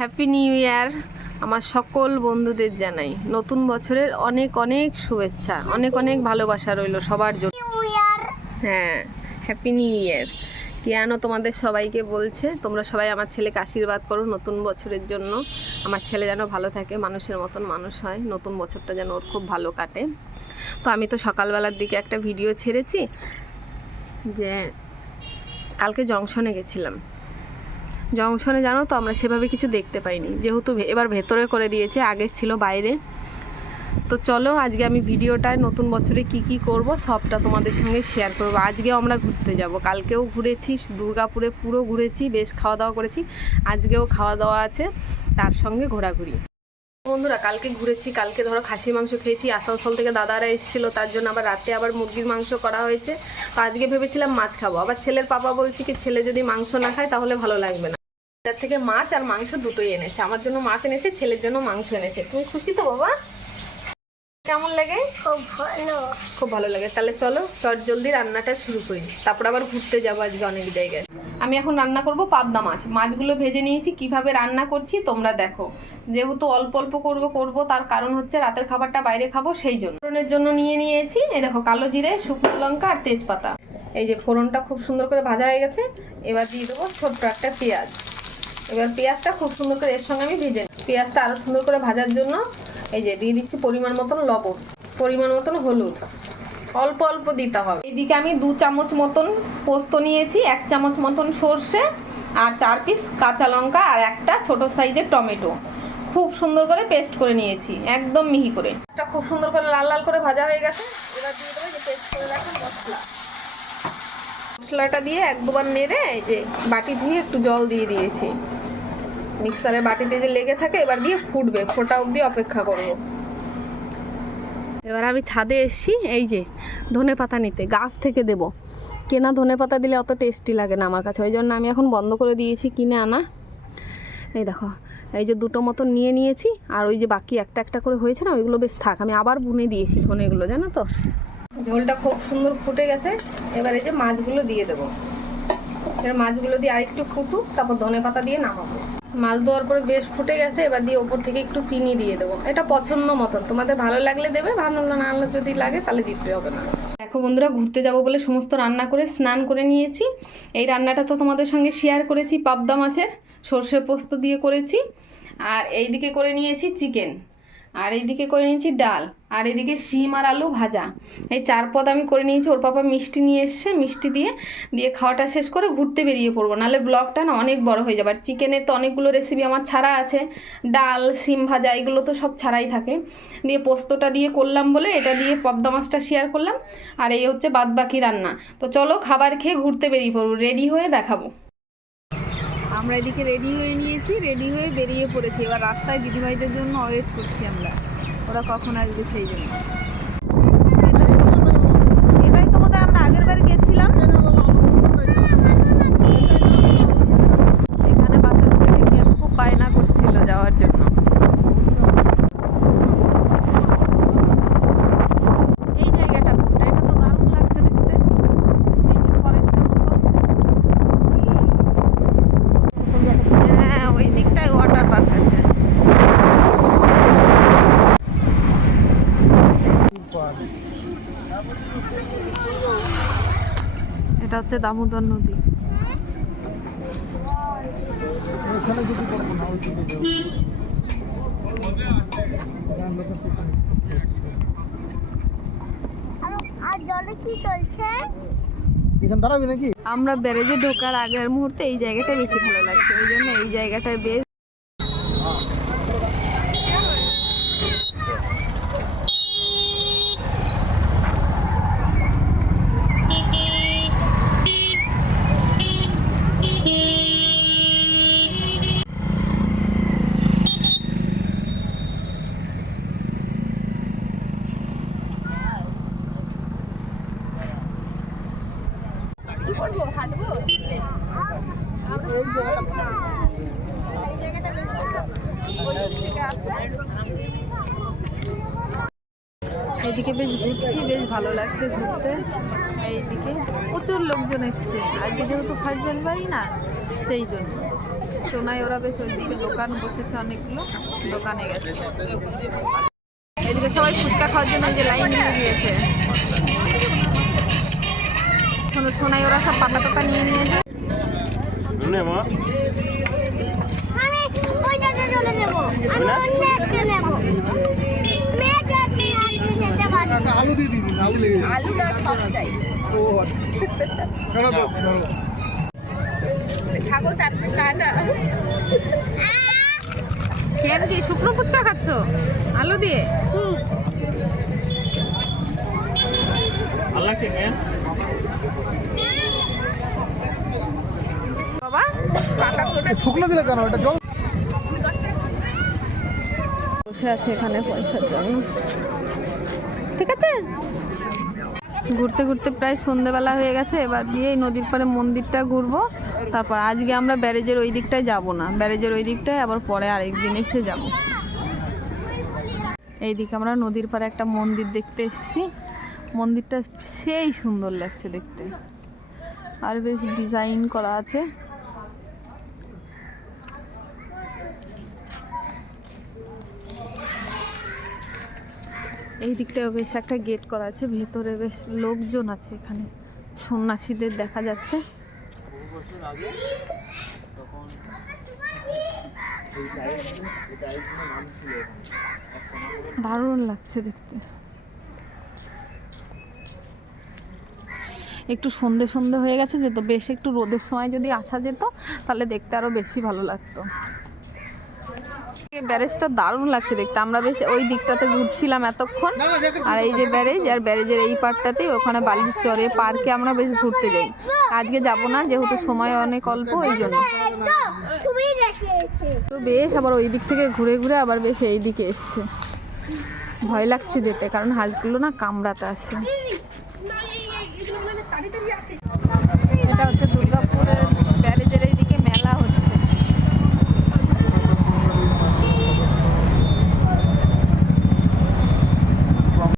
Happy new year আমার সকল বন্ধুদের জানাই। নতুন বছরের অনেক অনেক শুভেচ্ছা, অনেক অনেক ভালোবাসা রইল সবার জন্য। হ্যাঁ, হ্যাপি নিউ ইয়ার। কেন তোমাদের সবাইকে বলছে, তোমরা সবাই আমার ছেলেকে আশীর্বাদ করো নতুন বছরের জন্য। আমার ছেলে যেন ভালো থাকে, মানুষের মতন মানুষ হয়, নতুন বছরটা যেন ওর খুব ভালো কাটে। তো আমি তো সকালবেলার দিকে একটা ভিডিও ছেড়েছি যে কালকে জংশনে গেছিলাম। জংশনে জানো তো আমরা সেভাবে কিছু দেখতে পাইনি, যেহেতু এবার ভেতরে করে দিয়েছে, আগে ছিল বাইরে। তো চলো আজকে আমি ভিডিওটায় নতুন বছরে কি কি করব সবটা তোমাদের সঙ্গে শেয়ার করব। আজকেও আমরা ঘুরতে যাব, কালকেও ঘুরেছি, দুর্গাপুরে পুরো ঘুরেছি, বেশ খাওয়া দাওয়া করেছি, আজকেও খাওয়া দাওয়া আছে, তার সঙ্গে ঘোরাঘুরি। বন্ধুরা কালকে ঘুরেছি, কালকে ধরো খাসির মাংস খেয়েছি, আসানসোল থেকে দাদারা এসেছিলো, তার জন্য আবার রাতে আবার মুরগির মাংস করা হয়েছে। তো আজকে ভেবেছিলাম মাছ খাবো, আবার ছেলের পাপা বলছি কি ছেলে যদি মাংস না খায় তাহলে ভালো লাগবে না। তার থেকে মাছ আর মাংস দুটোই এনেছে, আমার জন্য মাছ এনেছে, ছেলের জন্য মাংস এনেছে। তুমি খুশি তো বাবা? কেমন লাগে? খুব ভালো লাগে। তাহলে চলো চট জলদি রান্নাটা শুরু করি, তারপর আবার ঘুরতে যাবো আজকে অনেক জায়গায়। আমি এখন রান্না করব পাবদা মাছ। মাছগুলো ভেজে নিয়েছি, কিভাবে রান্না করছি তোমরা দেখো। যেহেতু অল্প অল্প করব তার কারণ হচ্ছে রাতের খাবারটা বাইরে খাবো, সেই জন্য। ফোড়নের জন্য নিয়ে নিয়েছি এই দেখো কালো জিরে, শুকনো লঙ্কা আর তেজপাতা। এই যে ফোড়নটা খুব সুন্দর করে ভাজা হয়ে গেছে, এবার দিয়ে দেবো ছোট্ট একটা পেঁয়াজ। এবার পেঁয়াজটা খুব সুন্দর করে এর সঙ্গে আমি ভেজে পেঁয়াজটা আরও সুন্দর করে ভাজার জন্য এই যে দিয়ে দিচ্ছি পরিমাণ মতন লবণ, পরিমাণ মতন হলুদ, অল্প অল্প দিতে হবে। এদিকে আমি 2 চামচ মতন পোস্ত নিয়েছি, 1 চামচ মতন সর্ষে আর 4 পিস কাঁচা লঙ্কা আর একটা ছোট সাইজের টমেটো খুব সুন্দর করে পেস্ট করে নিয়েছি, একদম মিহি করে। এটা খুব সুন্দর করে লাল লাল করে ভাজা হয়ে গেছে, এবার দিয়ে দেবো যে পেস্ট করে রাখা মশলাটা দিয়ে 1-2 বার নেড়ে এই যে বাটি ধুয়ে একটু জল দিয়ে দিয়েছি। মিক্সারের বাটিতে যে লেগে থাকে এবার দিয়ে ফুটবে, ফোটা অবধি অপেক্ষা করব। এবার আমি ছাদে এসেছি এই যে ধনেপাতা নিতে, গাছ থেকে দেব। কেনা ধনেপাতা দিলে অত টেস্টি লাগে না আমার কাছে, ওই জন্য আমি এখন বন্ধ করে দিয়েছি কিনে আনা। এই দেখো এই যে 2টো মতন নিয়ে নিয়েছি, আর ওই যে বাকি একটা একটা করে হয়েছে না, ওইগুলো বেশ থাক, আমি আবার বুনে দিয়েছি ধনেগুলো, জানো তো। ঝোলটা খুব সুন্দর ফুটে গেছে, এবার এই যে মাছগুলো দিয়ে দেবো। এবার মাছগুলো দিয়ে আরেকটু ফুটুক, তারপর ধনেপাতা দিয়ে নামাবো। মাছ দেওয়ার পরে বেশ ফুটে গেছে, এবার দিয়ে ওপর থেকে একটু চিনি দিয়ে দেবো। এটা পছন্দ মতন, তোমাদের ভালো লাগলে দেবে, ভালো না যদি লাগে তাহলে দিতে হবে না। দেখো বন্ধুরা ঘুরতে যাব বলে সমস্ত রান্না করে স্নান করে নিয়েছি। এই রান্নাটা তো তোমাদের সঙ্গে শেয়ার করেছি, পাবদা মাছের সর্ষে পোস্ত দিয়ে করেছি। আর এইদিকে করে নিয়েছি চিকেন, আর এইদিকে করে নিয়েছি ডাল, আর এদিকে শিম আর আলু ভাজা। এই 4 পদ আমি করে নিয়েছি। ওর পাপা মিষ্টি নিয়ে এসছে, মিষ্টি দিয়ে খাওয়াটা শেষ করে ঘুরতে বেরিয়ে পড়বো, নাহলে ব্লগটা না অনেক বড় হয়ে যাবে। আর চিকেনের তো অনেকগুলো রেসিপি আমার ছাড়া আছে, ডাল শিম ভাজা এগুলো তো সব ছাড়াই থাকে। দিয়ে পোস্তটা দিয়ে করলাম বলে এটা দিয়ে পাবদা মাছটা শেয়ার করলাম, আর এই হচ্ছে বাদবাকি রান্না। তো চলো খাবার খেয়ে ঘুরতে বেরিয়ে পড়বো, রেডি হয়ে দেখাবো। আমরা এদিকে রেডি হয়ে নিয়েছি, রেডি হয়ে বেরিয়ে পড়েছি। এবার রাস্তায় দিদিভাইদের জন্য ওয়েট করছি আমরা, ওরা কখন আসবে সেই জন্য। এটাই তো কোথায় আমরা আগের বার গেছিলাম, এখানে বাচ্চাদের খুব বায়না করছিল যাওয়ার জন্য। এই জায়গাটা কোনটা, এটা তো দারুণ লাগছে দেখতে, এই যে ফরেস্টের মতো। হ্যাঁ ওই দিকটায় ওয়াটার পার্ক আছে। এটা হচ্ছে দামোদর নদী। আর জলে কি চলছে? আমরা ব্যারেজে ঢোকার আগের মুহূর্তে এই জায়গাটা বেশি ভালো লাগছে, ওই জন্য এই জায়গাটায় বেশ। এদিকে বেশ ঘুরছি, বেশ ভালো লাগছে ঘুরতে। এইদিকে প্রচুর লোকজন এসছে আজকে, যেহেতু ফার্স্ট জানুয়ারি না সেই জন্য। সোনাই ওরা বেশ ওইদিকে দোকান বসেছে, অনেকগুলো দোকানে গেছে। এদিকে সবাই ফুচকা খাওয়ার জন্য যে লাইন দিয়ে দিয়েছে। সোনাই ওরা সব পাতা টাতা নিয়ে নিয়েছে। আমি ওইটাতে চলে নেব, আমি অন্য একটা নেব। মেয়েটা আপনি খেতে পারেন। আলু দিয়ে দিন, আলু লেগে যাবে। আলুটা সব চাই। ও ছাড়া দাও, ছাড়ো। ছাগল থাকবে কাটা। কেন কি শুকনো ফুচকা খাচ্ছ আলু দিয়ে? বাবা শুকনো দিলে কেন? এটা জল। বসে আছে এখানে পয়সার জন্য। ঠিক আছে, ঘুরতে ঘুরতে প্রায় সন্ধ্যেবেলা হয়ে গেছে। এবার দিয়ে এই নদীর পাড়ে মন্দিরটা ঘুরবো। তারপর আজকে আমরা ব্যারেজের ওই দিকটায় যাবো না, ব্যারেজের ওই দিকটায় আবার পরে আরেকদিন এসে যাব। এইদিকে আমরা নদীর পাড়ে একটা মন্দির দেখতে এসেছি। মন্দিরটা সেই সুন্দর লাগছে দেখতে, আর বেশ ডিজাইন করা আছে। এই দিকটায় বেশ একটা গেট করা আছে, ভেতরে বেশ লোকজন আছে। এখানে সন্ন্যাসীদের দেখা যাচ্ছে। দারুণ লাগছে দেখতে। একটু সন্ধে সন্ধে হয়ে গেছে যেত, বেশ একটু রোদের সময় যদি আসা যেত তাহলে দেখতে আরো বেশি ভালো লাগতো। ব্যারেজটা দারুণ লাগছে দেখতে। আমরা বেশ ওই দিকটাতে ঘুরছিলাম এতক্ষণ। আর এই যে ব্যারেজ, আর ব্যারেজের এই পার্টটাতেই ওখানে বালির চরে পার্কে আমরা বেশ ঘুরতে যাই। আজকে যাব না, যেহেতু সময় অনেক অল্প, ওই জন্য। তুমি রেখেছে। তো বেশ আবার ওই দিক থেকে ঘুরে ঘুরে আবার বেশ এই দিকে এসছে। ভয় লাগছে যেতে, কারণ হাঁসগুলো না কামড়াতে আসে।